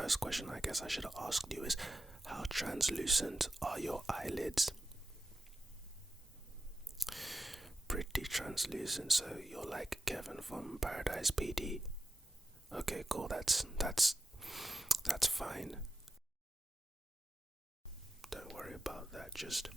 first question I guess I should have asked you is, how translucent are your eyelids? Pretty translucent, so you're like Kevin from Paradise PD. Okay, cool, that's fine. Don't worry about that, just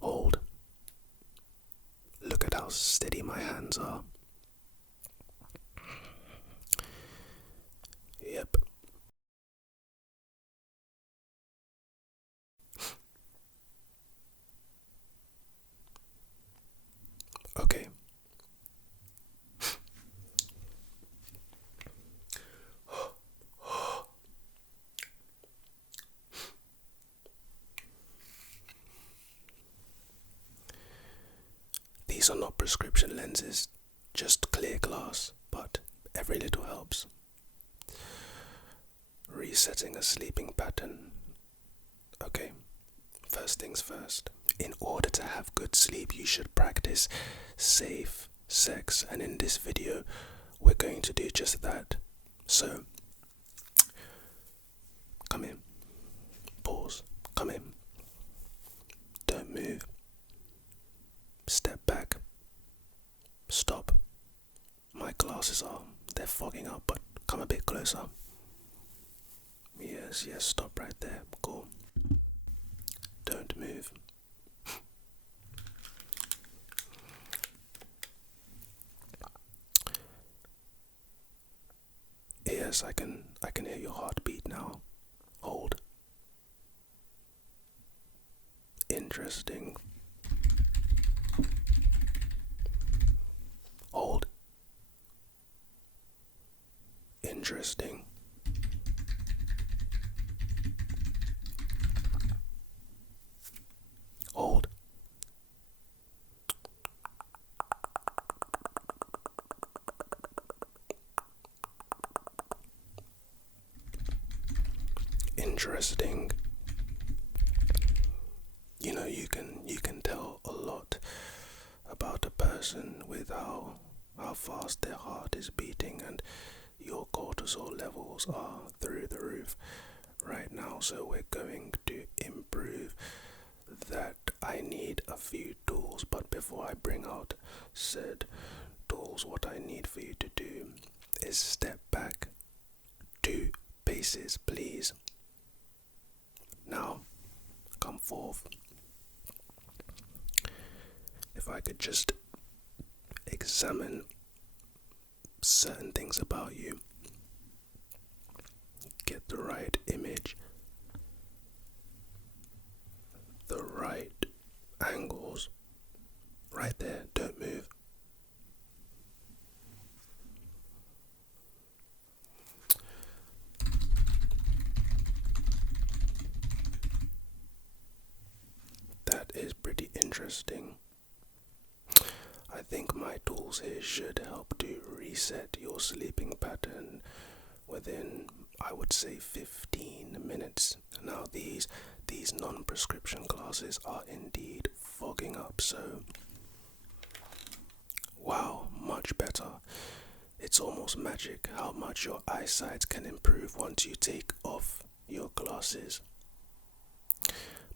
hold. Look at how steady my hands are. Yep. Okay. These are not prescription lenses, just clear glass, but every little helps. Resetting a sleeping pattern. Okay, first things first. In order to have good sleep, you should practice safe sex, and in this video, we're going to do just that. So, come in. Pause. Come in. Don't move. Step back. Stop. My glasses they're fogging up, but come a bit closer. Yes, stop right there. Cool. Don't move. Yes, I can hear your heartbeat now. Hold. Interesting. Hold. Interesting. Hold. Interesting. You know, you can tell a lot about a person with how fast their heart is beating, and your cortisol levels are through the roof right now, so we're going to improve that. I need a few tools, but before I bring out said tools, what I need for you to do is step back 2 paces, please. Now, come forth. If I could just examine certain things about you, get the right image, the right angles, right there, don't move. That is pretty interesting. I think my tools here should help to reset your sleeping pattern within, I would say, 15 minutes. Now these non-prescription glasses are indeed fogging up, so wow, much better. It's almost magic how much your eyesight can improve once you take off your glasses.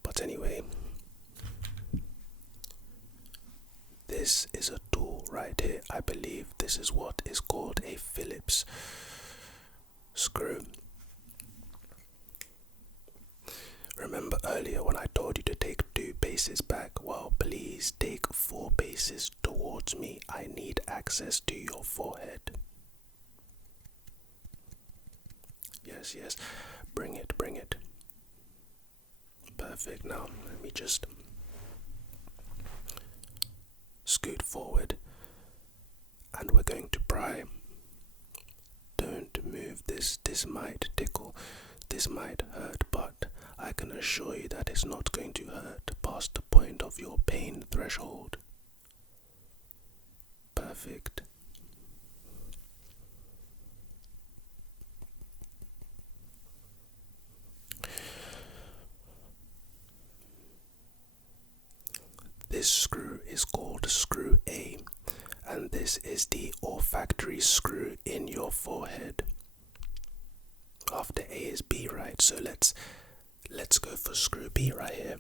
But anyway, this is a tool right here. I believe this is what is called a Phillips screw. Remember earlier when I told you to take 2 paces back? Well, please take 4 paces towards me. I need access to your forehead. Yes, bring it. Perfect. Now let me just scoot forward, and we're going to pry. Don't move. This might tickle, this might hurt, but I can assure you that it's not going to hurt past the point of your pain threshold. Perfect. This screw is called screw A, and this is the olfactory screw in your forehead. After A is B, right? So let's go for screw B right here.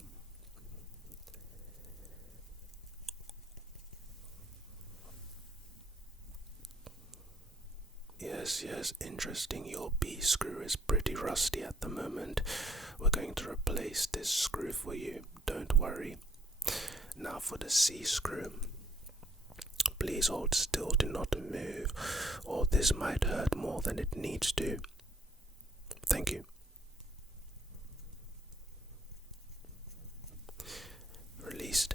Yes, interesting. Your B screw is pretty rusty at the moment. We're going to replace this screw for you, don't worry. Now for the C screw. Please hold still, do not move, or this might hurt more than it needs to. Thank you. Released.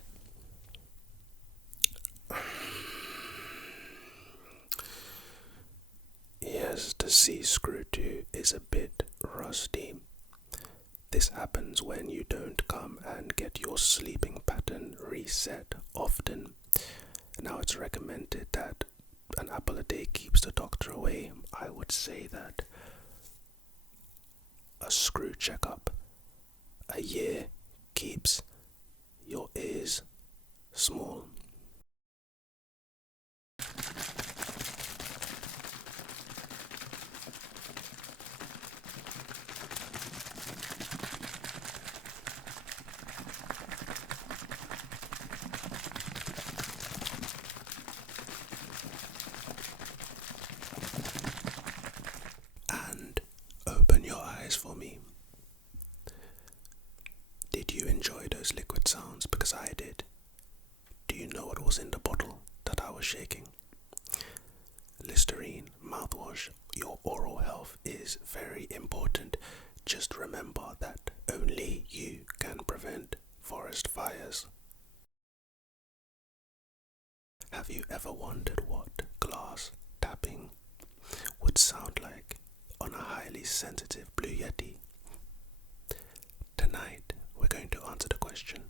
Yes, the C screw too is a bit rusty. This happens when you don't come and get your sleeping pattern reset often. Now it's recommended that an apple a day keeps the doctor away. I would say that a screw checkup a year keeps your ears small. And open your eyes for me. Did you enjoy those liquid sounds? Because I did. Do you know what was in the bottle that I was shaking? Listerine, mouthwash. Your oral health is very important. Just remember that only you can prevent forest fires. Have you ever wondered what glass tapping would sound like on a highly sensitive Blue Yeti? Tonight, we're going to answer the question.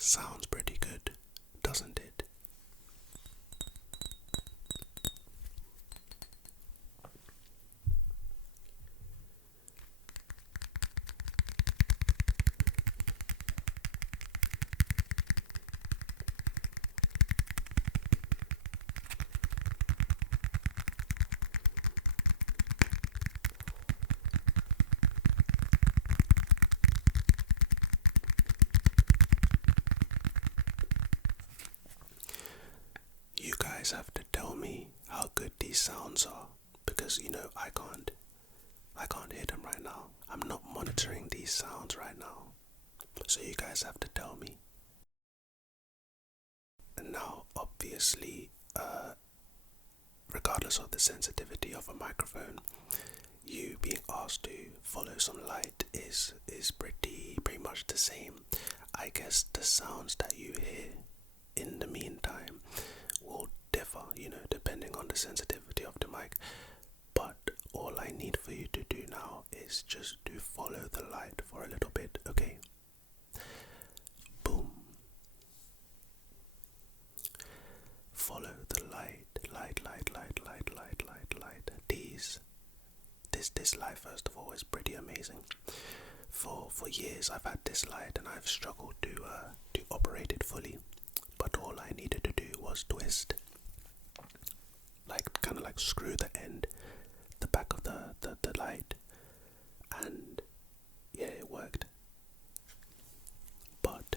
Sounds pretty good, doesn't it? You guys have to tell me how good these sounds are, because I can't hear them right now. I'm not monitoring these sounds right now, so you guys have to tell me. And now, obviously, regardless of the sensitivity of a microphone, you being asked to follow some light is pretty much the same. I guess the sounds that you hear in the meantime will differ, depending on the sensitivity of the mic. But all I need for you to do now is just to follow the light for a little bit, okay? Boom. Follow the light. This light, first of all, is pretty amazing. For years I've had this light and I've struggled to operate it fully. But all I needed to do was twist, kind of like screw the back of the light, and yeah, it worked. But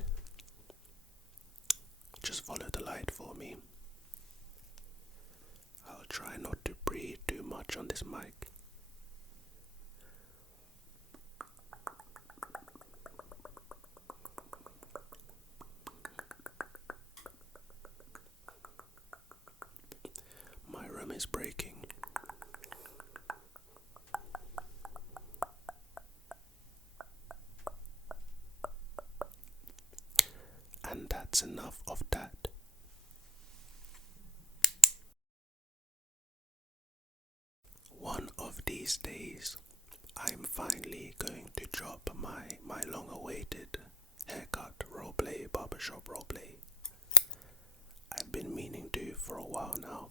just follow the light for me. I'll try not to breathe too much on this mic. My room is breaking. these days, I'm finally going to drop my long-awaited haircut roleplay, barbershop roleplay. I've been meaning to for a while now.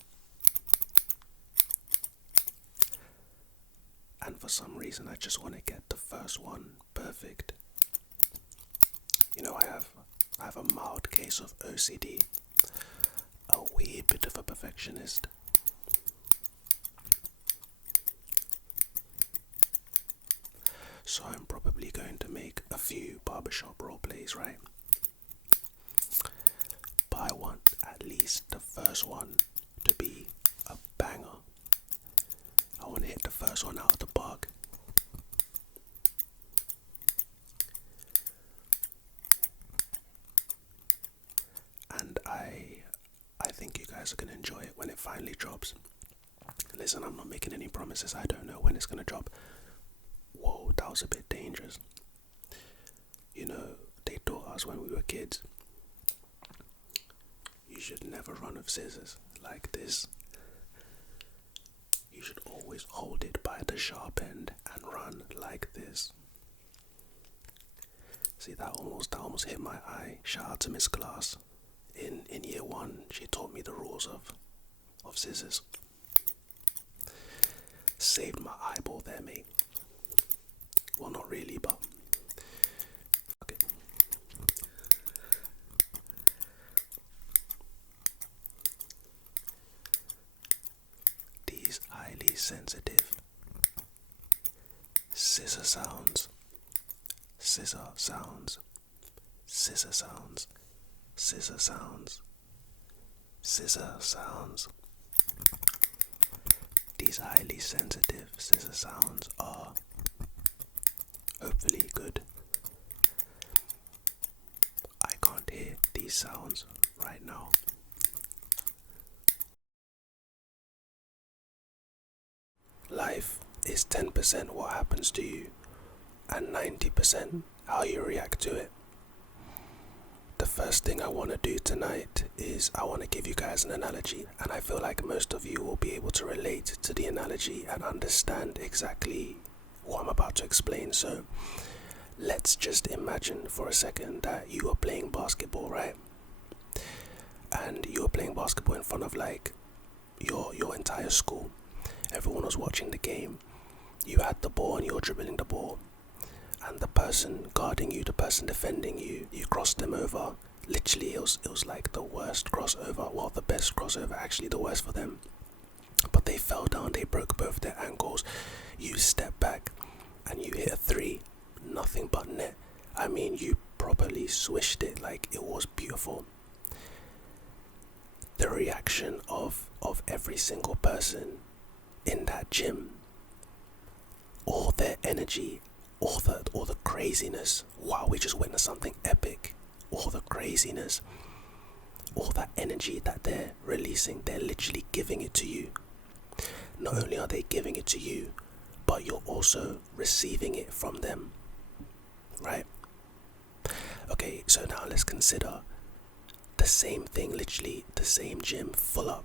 And for some reason I just want to get the first one perfect. You know, I have a mild case of OCD, a wee bit of a perfectionist. So I'm probably going to make a few barbershop roleplays, right? But I want at least the first one to be a banger. I want to hit the first one out of the park. And I think you guys are going to enjoy it when it finally drops. Listen, I'm not making any promises. I don't know when it's going to drop. Whoa, that was a bit dangerous. You know, they taught us when we were kids, you should never run with scissors like this. You should always hold it by the sharp end and run like this. See, that almost hit my eye. Shout out to Miss Glass. In year 1, she taught me the rules of scissors. Saved my eyeball there, mate. Well, not really, but okay. These highly sensitive scissor sounds, scissor sounds, scissor sounds, scissor sounds, scissor sounds. These highly sensitive scissor sounds are hopefully good. I can't hear these sounds right now. Life is 10% what happens to you and 90% how you react to it. The first thing I want to do tonight is I want to give you guys an analogy, and I feel like most of you will be able to relate to the analogy and understand exactly what I'm about to explain. So let's just imagine for a second that you are playing basketball, right? And you are playing basketball in front of like your entire school. Everyone was watching the game. You had the ball and you're dribbling the ball, and the person guarding you, the person defending you, you crossed them over. Literally, it was like the worst crossover. Well, the best crossover, actually the worst for them. But they fell down, they broke both their ankles. You step back and you hit a 3, nothing but net. I mean, you properly swished it, like it was beautiful. The reaction of every single person in that gym, all their energy, all the craziness. Wow, we just witnessed something epic. All the craziness, all that energy that they're releasing, they're literally giving it to you. Not only are they giving it to you, but you're also receiving it from them, right? Okay, so now let's consider the same thing, literally the same gym, full up,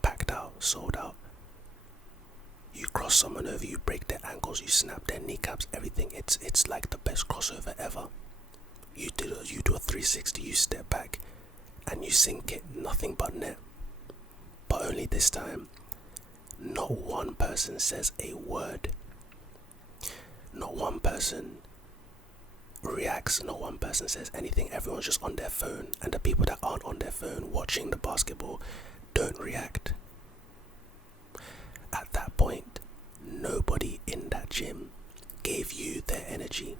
packed out, sold out. You cross someone over, you break their ankles, you snap their kneecaps, everything. It's like the best crossover ever. You do a 360, you step back, and you sink it, nothing but net. But only this time, not one person says a word. Not one person reacts, not one person says anything. Everyone's just on their phone, and the people that aren't on their phone watching the basketball don't react. At that point, nobody in that gym gave you their energy.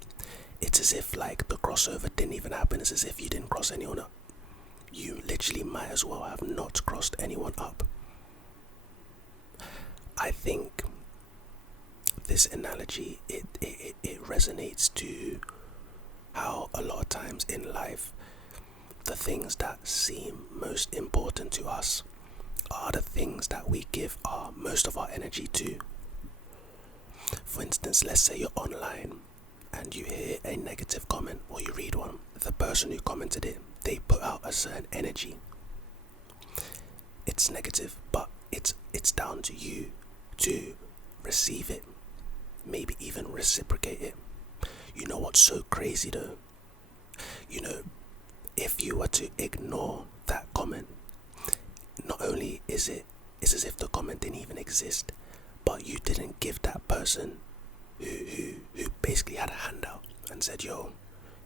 It's as if like the crossover didn't even happen. It's as if you didn't cross anyone up. You literally might as well have not crossed anyone up. I think this analogy, it resonates to how a lot of times in life, the things that seem most important to us are the things that we give most of our energy to. For instance, let's say you're online and you hear a negative comment or you read one. The person who commented it, they put out a certain energy. It's negative, but it's down to you to receive it, maybe even reciprocate it. You know what's so crazy though? You know, if you were to ignore that comment, not only it's as if the comment didn't even exist, but you didn't give that person who basically had a handout and said, yo,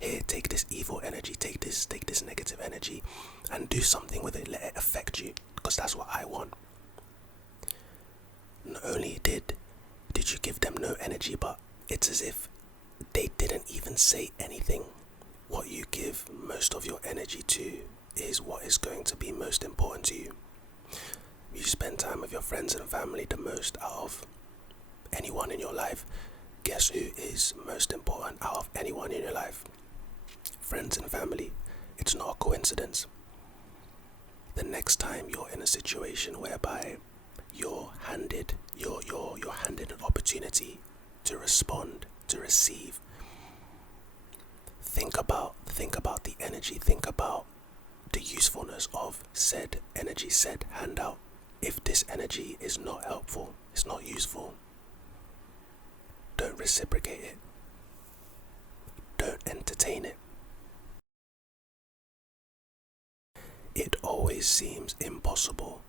here, take this evil energy, take this negative energy and do something with it, let it affect you, because that's what I want. Not only did you give them no energy, but it's as if they didn't even say anything. What you give most of your energy to is what is going to be most important to you. You spend time with your friends and family the most out of anyone in your life. Guess who is most important out of anyone in your life? Friends and family. It's not a coincidence. The next time you're in a situation whereby you're handed an opportunity to respond, to receive, think about the energy, think about the usefulness of said energy, said handout. If this energy is not helpful, it's not useful, don't reciprocate it. Don't entertain it. It always seems impossible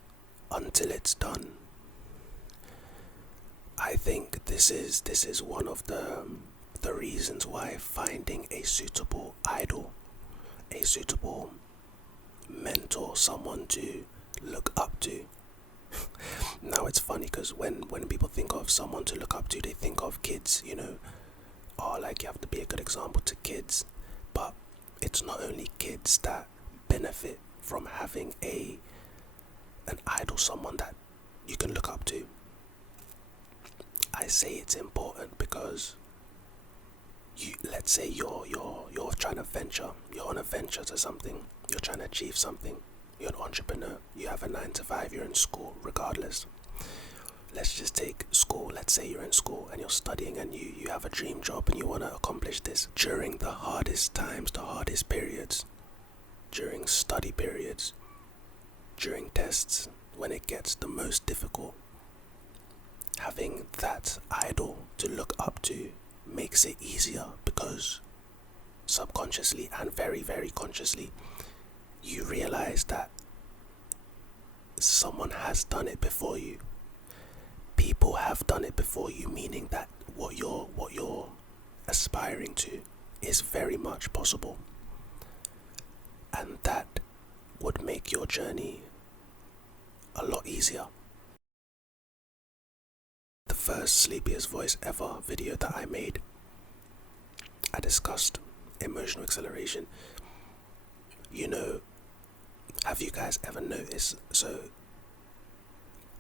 until it's done. I think this is one of the reasons why finding a suitable idol, a suitable mentor, someone to look up to. Now it's funny because when people think of someone to look up to, they think of kids, you know, or like you have to be a good example to kids. But it's not only kids that benefit from having an idol, someone that you can look up to. I say it's important because let's say you're trying to venture, you're on a venture to something, you're trying to achieve something, you're an entrepreneur, you have a 9 to 5, you're in school, regardless. Let's just take school. Let's say you're in school and you're studying and you have a dream job and you want to accomplish this. During the hardest times, the hardest periods, during study periods, during tests, when it gets the most difficult, having that idol to look up to makes it easier, because subconsciously and very, very consciously, you realize that someone has done it before you. People have done it before you, meaning that what you're aspiring to is very much possible. And that would make your journey a lot easier. The first Sleepiest Voice Ever video that I made, I discussed emotional acceleration. You know, have you guys ever noticed, so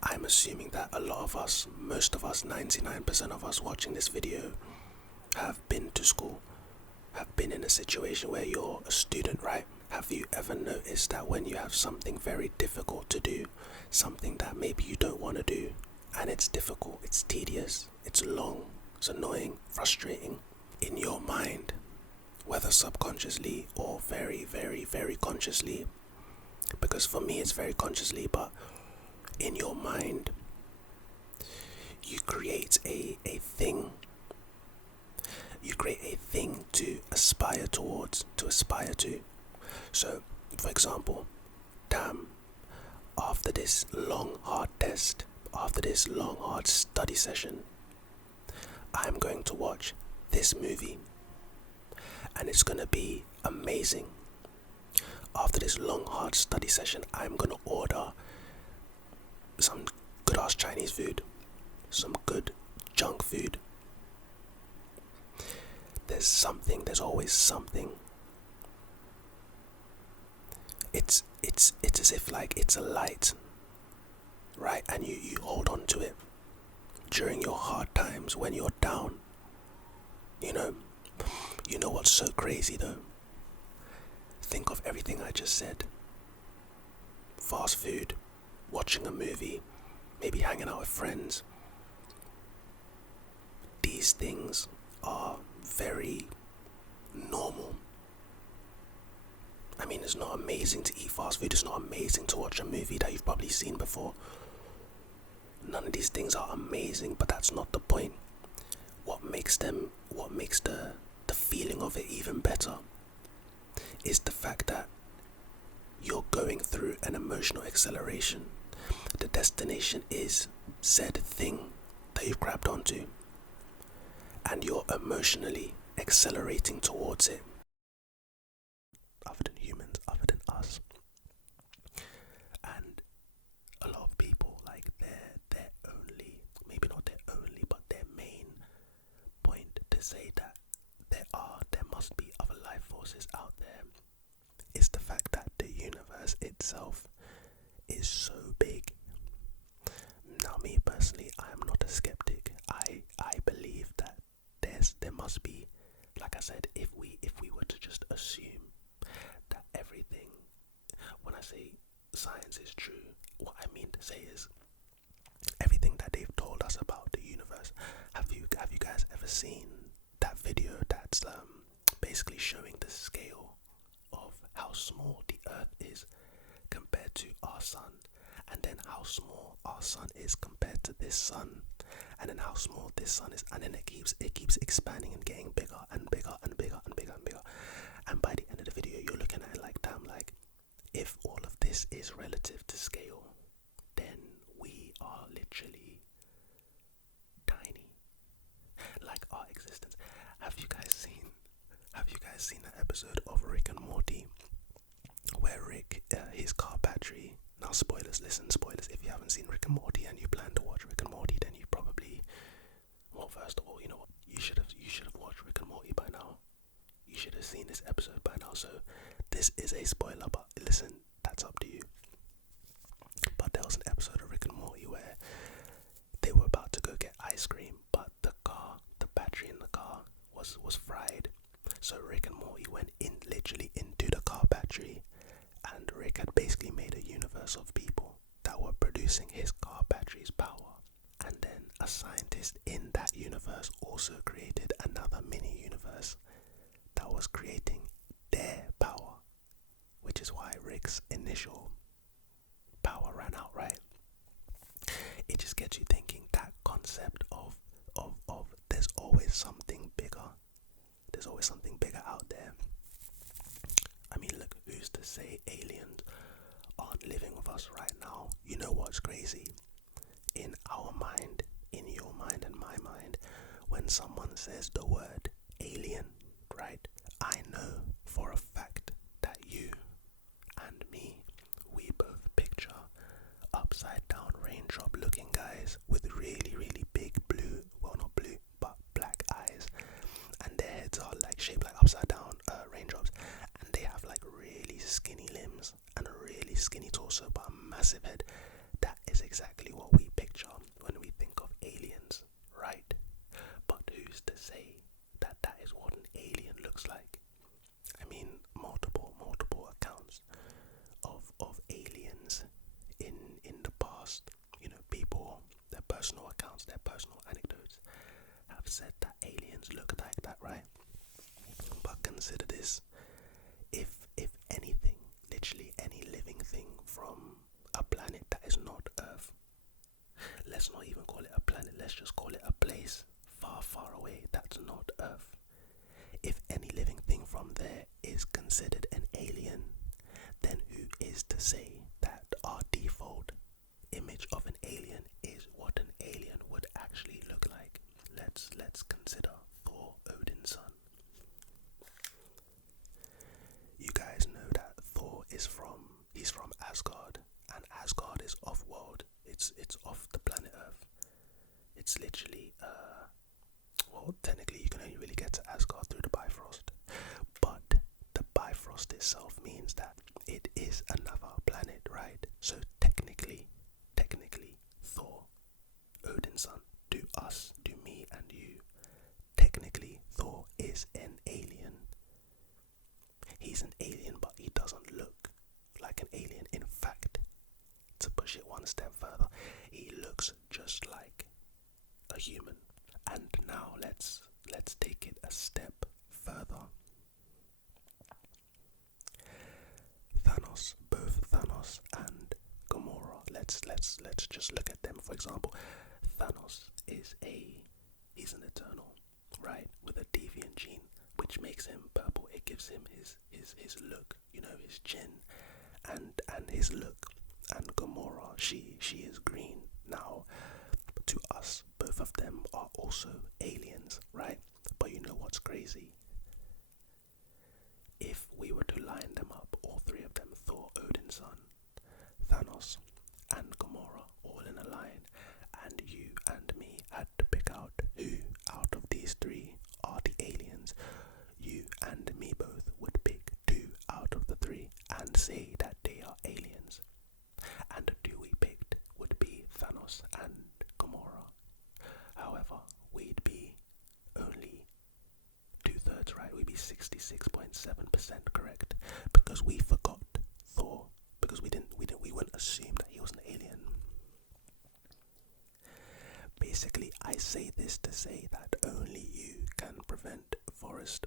I'm assuming that a lot of us, most of us, 99% of us watching this video have been to school, have been in a situation where you're a student, right? Have you ever noticed that when you have something very difficult to do, something that maybe you don't want to do, and it's difficult, it's tedious, it's long, it's annoying, frustrating, in your mind, whether subconsciously or very, very, very consciously, because for me it's very consciously, but in your mind, you create a thing. You create a thing to aspire towards, to aspire to. So, for example, damn, after this long, hard test, after this long, hard study session, I'm going to watch this movie, and it's going to be amazing. After this long, hard study session, I'm going to order some good ass Chinese food, some good junk food. There's always something. It's as if like it's a light, right? And you hold on to it during your hard times when you're down. You know what's so crazy though? Think of everything I just said. Fast food, watching a movie, maybe hanging out with friends. These things are very normal. I mean, it's not amazing to eat fast food, it's not amazing to watch a movie that you've probably seen before. None of these things are amazing, but that's not the point. What makes the feeling of it even better is the fact that you're going through an emotional acceleration. The destination is said thing that you've grabbed onto, and you're emotionally accelerating towards it. Other than humans, other than us. And a lot of people, like their only, maybe not their only, but their main point to say that there must be other life forces out there is the fact that the universe itself is so big. Now, me personally, I am not a skeptic. I believe that there must be, like I said, if we were to just assume that everything, when I say science is true, what I mean to say is everything that they've told us about the universe. Have you guys ever seen that video that's basically showing the scale of how small the Earth is compared to our sun, and then how small our sun is compared to this sun, and then how small this sun is, and then it keeps expanding and getting bigger and bigger and bigger and bigger and bigger, and by the end of the video you're looking at it like, damn, like if all of this is relative to scale, then we are literally tiny, like our existence. Have you guys seen that episode of Rick and Morty where Rick, his car battery, now spoilers, if you haven't seen Rick and Morty and you plan to watch Rick and Morty, then you probably, well, first of all, you know what, you should have watched Rick and Morty by now. You should have seen this episode by now, so this is a spoiler, but listen, that's up to you. But there was an episode of Rick and Morty where they were about to go get ice cream, but the battery in the car was fried. So Rick and Morty went literally into the car battery, and Rick had basically made a universe of people that were producing his car battery's power. And then a scientist in that universe also created another mini universe that was creating their power, which is why Rick's initial power ran out, right? It just gets you thinking, that concept of there's always something bigger. There's always something bigger out there. I mean, look, who's to say aliens aren't living with us right now? You know what's crazy? In our mind, in your mind and my mind, when someone says the word alien, right? I know for a fact that you and me, we both picture upside down raindrop looking guys with really, really big blue, well, not blue, but black eyes, and their heads are like shaped like upside down raindrops, and they have like really skinny limbs and a really skinny torso but a massive head. That is exactly what we picture when we think of aliens, right? But who's to say that that is what an alien looks like? I mean, multiple accounts of aliens in the past, you know, people, their personal accounts, their personal anecdotes have said that aliens look like that, right? But consider this, if anything, literally any living thing from a planet that is not Earth, let's not even call it a planet, let's just call it a place far, far away that's not Earth. If any living thing from there is considered an alien, then who is to say that our default image of an alien is what an alien would actually look like? Let's consider Thor, Odin's son. You guys know that Thor he's from Asgard, and Asgard is off-world. It's off the planet Earth. It's literally, well, technically you can only really get to Asgard through the Bifrost, but the Bifrost itself means that it is another planet, right? So technically, Thor, Odin's son, to us, to me and you, technically Thor is an alien. He's an alien, but he doesn't look like an alien. In fact, to push it one step further, he looks just like a human. And now let's take it a step further. Both Thanos and Gamora, let's just look at them for example, Thanos he's an Eternal, right? With a deviant gene, which makes him purple. It gives him his look, his chin, and his look. And Gamora, she is green. Now, to us, both of them are also aliens, right? But you know what's crazy? If we were to line them up, all three of them, Thor, Odin's son, Thanos, and Gamora, all in a line, and you and me had to pick out who out of these three are the aliens, you and me both would pick two out of the three and say that they are aliens. And the two we picked would be Thanos and Gamora. However, we'd be only 2/3 right. We'd be 66.7% correct because we forgot Thor, because we wouldn't assume that he was an alien. Basically, I say this to say that only you can prevent forest